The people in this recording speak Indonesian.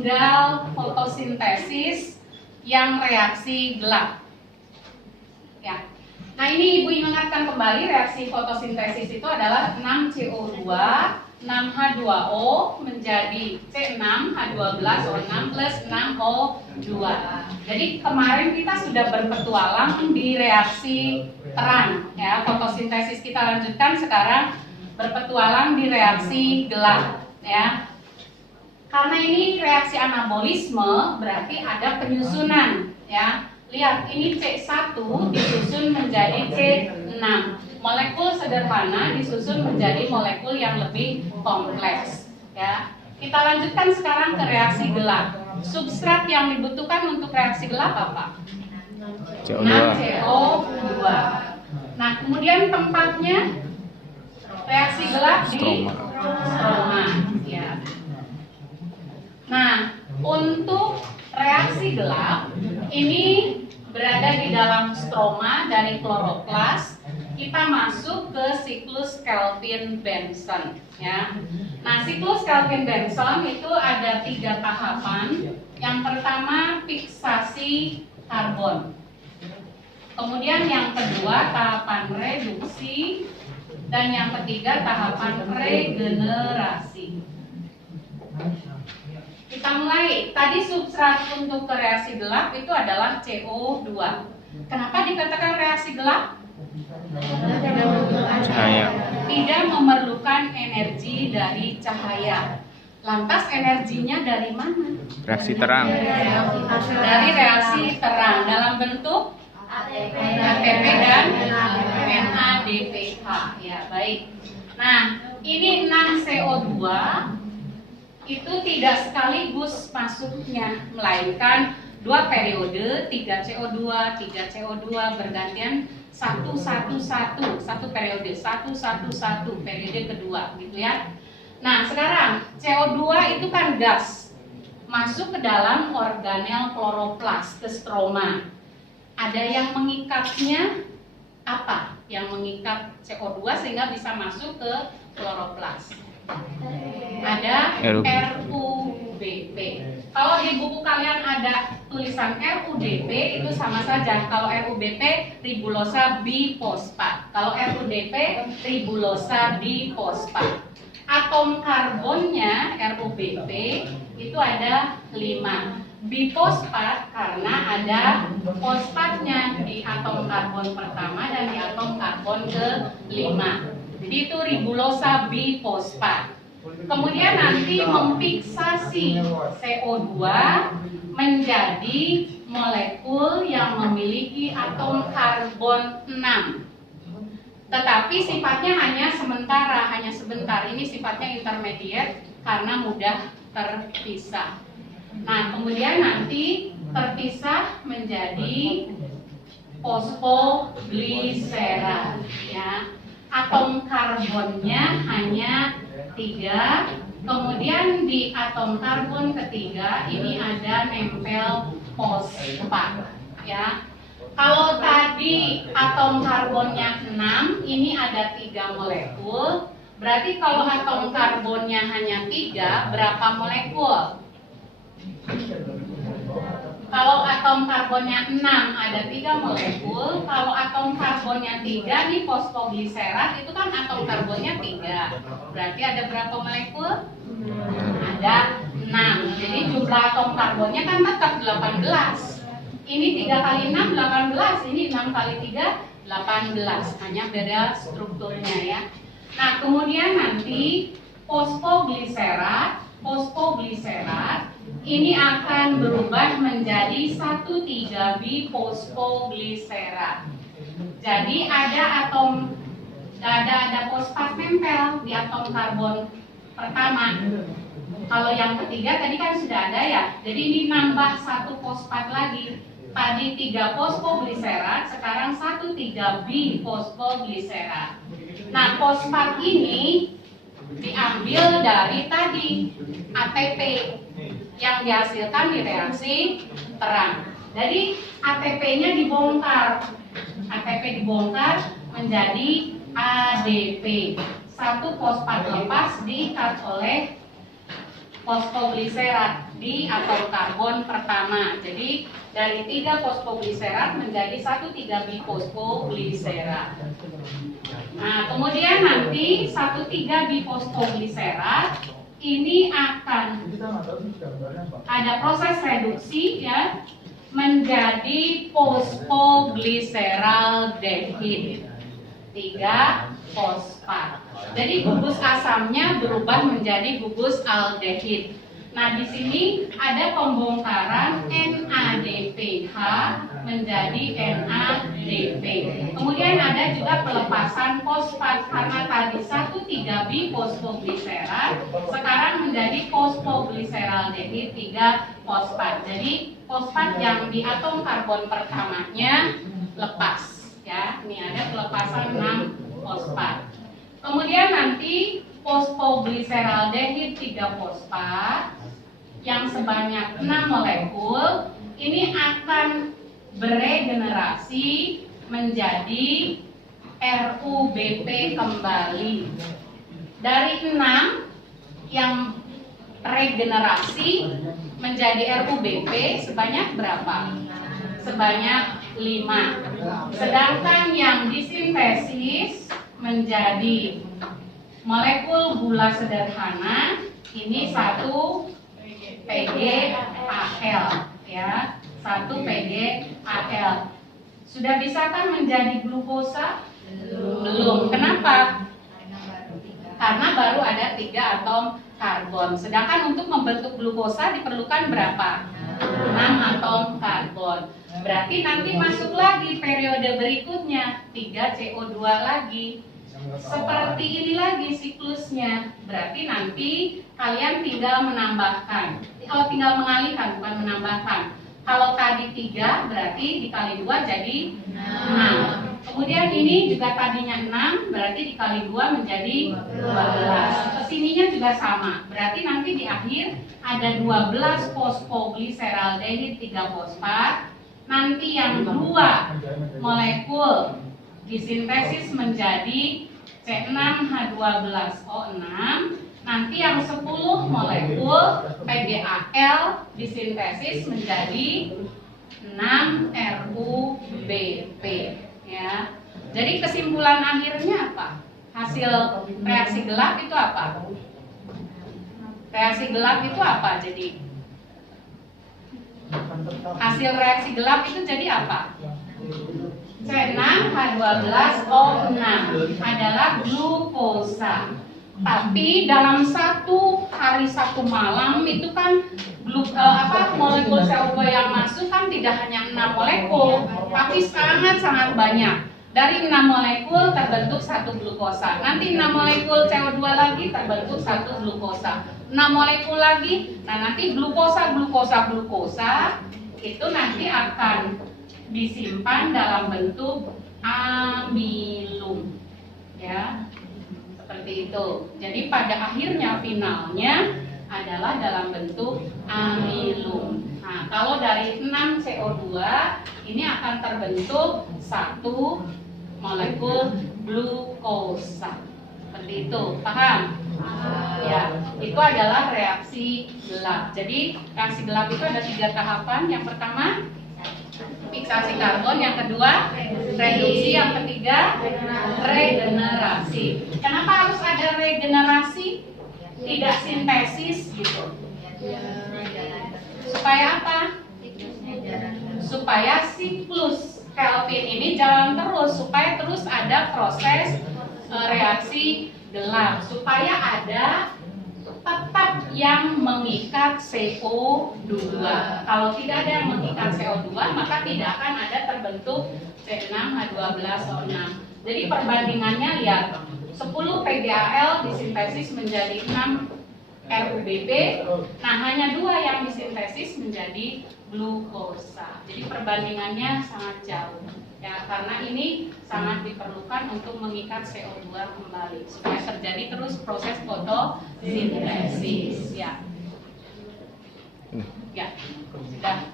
tinggal fotosintesis yang reaksi gelap. Ya. Nah, ini Ibu ingatkan kembali, reaksi fotosintesis itu adalah 6CO2, 6H2O menjadi C6H12O6 plus 6O2. Jadi kemarin kita sudah berpetualang di reaksi terang, ya. Fotosintesis kita lanjutkan sekarang berpetualang di reaksi gelap, ya. Karena ini reaksi anabolisme, berarti ada penyusunan, ya. Lihat, ini C1 disusun menjadi C6. Molekul sederhana disusun menjadi molekul yang lebih kompleks, ya. Kita lanjutkan sekarang ke reaksi gelap. Substrat yang dibutuhkan untuk reaksi gelap apa? CO2. 6CO2. Nah, kemudian tempatnya reaksi gelap di stroma, ya. Nah, untuk reaksi gelap ini berada di dalam stroma dari kloroplas. Kita masuk ke siklus Kelvin-Benson, ya. Nah, siklus Kelvin-Benson itu ada 3 tahapan. Yang pertama fiksasi karbon. Kemudian yang kedua tahapan reduksi, dan yang ketiga tahapan regenerasi. Kita mulai. Tadi substrat untuk reaksi gelap itu adalah CO2. Kenapa dikatakan reaksi gelap? Cahaya. Tidak memerlukan energi dari cahaya. Lantas energinya dari mana? Reaksi terang. Dari reaksi terang dalam bentuk ATP dan NADPH. Ya, baik. Nah, ini 6CO2 itu tidak sekaligus masuknya, melainkan 2 periode, 3CO2, 3CO2 bergantian satu periode, satu periode kedua, gitu ya. Nah, sekarang CO2 itu kan gas, masuk ke dalam organel kloroplas, ke stroma. Ada yang mengikatnya apa? Yang mengikat CO2 sehingga bisa masuk ke kloroplas. Ada RUBP. Kalau di buku kalian ada tulisan RUDP itu sama saja. Kalau RUBP ribulosa bifosfat. Kalau RUDP ribulosa difosfat. Atom karbonnya RUBP itu ada 5. Bifosfat karena ada fosfatnya di atom karbon pertama dan di atom karbon ke-5. Jadi itu ribulosa bifosfat. Kemudian nanti memfiksasi CO2 menjadi molekul yang memiliki atom karbon 6. Tetapi sifatnya hanya sementara, hanya sebentar. Ini sifatnya intermediate karena mudah terpisah. Nah, kemudian nanti terpisah menjadi fosfogliserat, ya. Atom karbonnya hanya 3. Kemudian di atom karbon ketiga ini ada nempel fosfat, ya. Kalau tadi atom karbonnya 6, ini ada 3 molekul. Berarti kalau atom karbonnya hanya 3, berapa molekul? Kalau atom karbonnya 6 ada 3 molekul. Kalau atom karbonnya 3 nih fosfogliserat itu kan atom karbonnya 3. Berarti ada berapa molekul? Ada 6. Jadi jumlah atom karbonnya kan tetap 18. Ini 3 kali 6 18. Ini 6 kali 3 18. Hanya beda strukturnya, ya. Nah, kemudian nanti fosfogliserat ini akan berubah menjadi 1,3-bifosfogliserat. Jadi ada fosfat nempel di atom karbon pertama. Kalau yang ketiga tadi kan sudah ada, ya. Jadi ini nambah 1 fosfat lagi. Tadi 3 fosfogliserat, sekarang 1,3-bifosfogliserat. Nah, fosfat ini diambil dari tadi ATP yang dihasilkan di reaksi terang. Jadi ATP-nya dibongkar. ATP dibongkar menjadi ADP. 1 fosfat lepas diikat oleh fosfogliserat di atom karbon pertama. Jadi dari 3 fosfogliserat menjadi 1,3 bifosfogliserat. Nah, kemudian nanti 1,3 bifosfogliserat ini akan ada proses reduksi ya menjadi fosfogliseraldehid 3 fosfat. Jadi gugus asamnya berubah menjadi gugus aldehid. Nah, di sini ada pembongkaran NADPH menjadi NADP. Kemudian ada juga pelepasan fosfat karena tadi 1,3 bifosfogliserat sekarang menjadi fosfogliseraldehid 3 fosfat. Jadi fosfat yang di atom karbon pertamanya lepas ya. Ini ada pelepasan 6 fosfat. Kemudian nanti fosfogliseraldehid 3 fosfat yang sebanyak 6 molekul ini akan beregenerasi menjadi RUBP kembali. Dari 6 yang regenerasi menjadi RUBP sebanyak berapa? Sebanyak 5. Sedangkan yang disintesis menjadi molekul gula sederhana ini 1 PgAl ya, 1 PgAl. Sudah bisa kan menjadi glukosa? Belum. Kenapa? Karena baru ada 3 atom karbon. Sedangkan untuk membentuk glukosa diperlukan berapa? 6 atom karbon. Berarti nanti masuk lagi periode berikutnya 3 CO2 lagi. Seperti ini lagi siklusnya. Berarti nanti kalian tinggal menambahkan. Kalau tinggal mengalihkan bukan menambahkan. Kalau tadi 3 berarti dikali 2 jadi 6. Kemudian ini juga tadinya 6 berarti dikali 2 menjadi 12. Kesininya juga sama. Berarti nanti di akhir ada 12 fosfogliseraldehid 3 fosfat. Nanti yang 2 molekul disintesis menjadi C6H12O6. Nanti yang 10 molekul PgAl disintesis menjadi 6 RUBP ya. Jadi kesimpulan akhirnya apa? Hasil reaksi gelap itu apa? Reaksi gelap itu apa? Jadi hasil reaksi gelap itu jadi apa? C6H12O6 adalah glukosa. Tapi dalam 1 hari 1 malam itu kan molekul CO2 yang masuk kan tidak hanya 6 molekul, tapi sangat banyak. Dari 6 molekul terbentuk 1 glukosa. Nanti 6 molekul CO2 lagi terbentuk 1 glukosa. 6 molekul lagi. Nah, nanti glukosa itu nanti akan disimpan dalam bentuk amilum. Ya. Seperti itu. Jadi pada akhirnya finalnya adalah dalam bentuk amilum. Nah, kalau dari 6 CO2 ini akan terbentuk 1 molekul glukosa. Seperti itu. Paham? Ya, itu adalah reaksi gelap. Jadi reaksi gelap itu ada 3 tahapan. Yang pertama fiksasi karbon, yang kedua reduksi, yang ketiga regenerasi. Kenapa harus ada regenerasi? Tidak sintesis gitu. Supaya apa? Supaya siklus Kelvin ini jalan terus, supaya terus ada proses reaksi gelap, supaya ada tetap yang mengikat CO2. Kalau tidak ada yang mengikat CO2, maka tidak akan ada terbentuk C6H12O6. Jadi perbandingannya lihat, 10 PgAl disintesis menjadi 6 RUBP. Nah, hanya 2 yang disintesis menjadi glukosa. Jadi perbandingannya sangat jauh. Ya, karena ini sangat diperlukan untuk mengikat CO2 kembali supaya terjadi terus proses fotosintesis. Ya, sudah.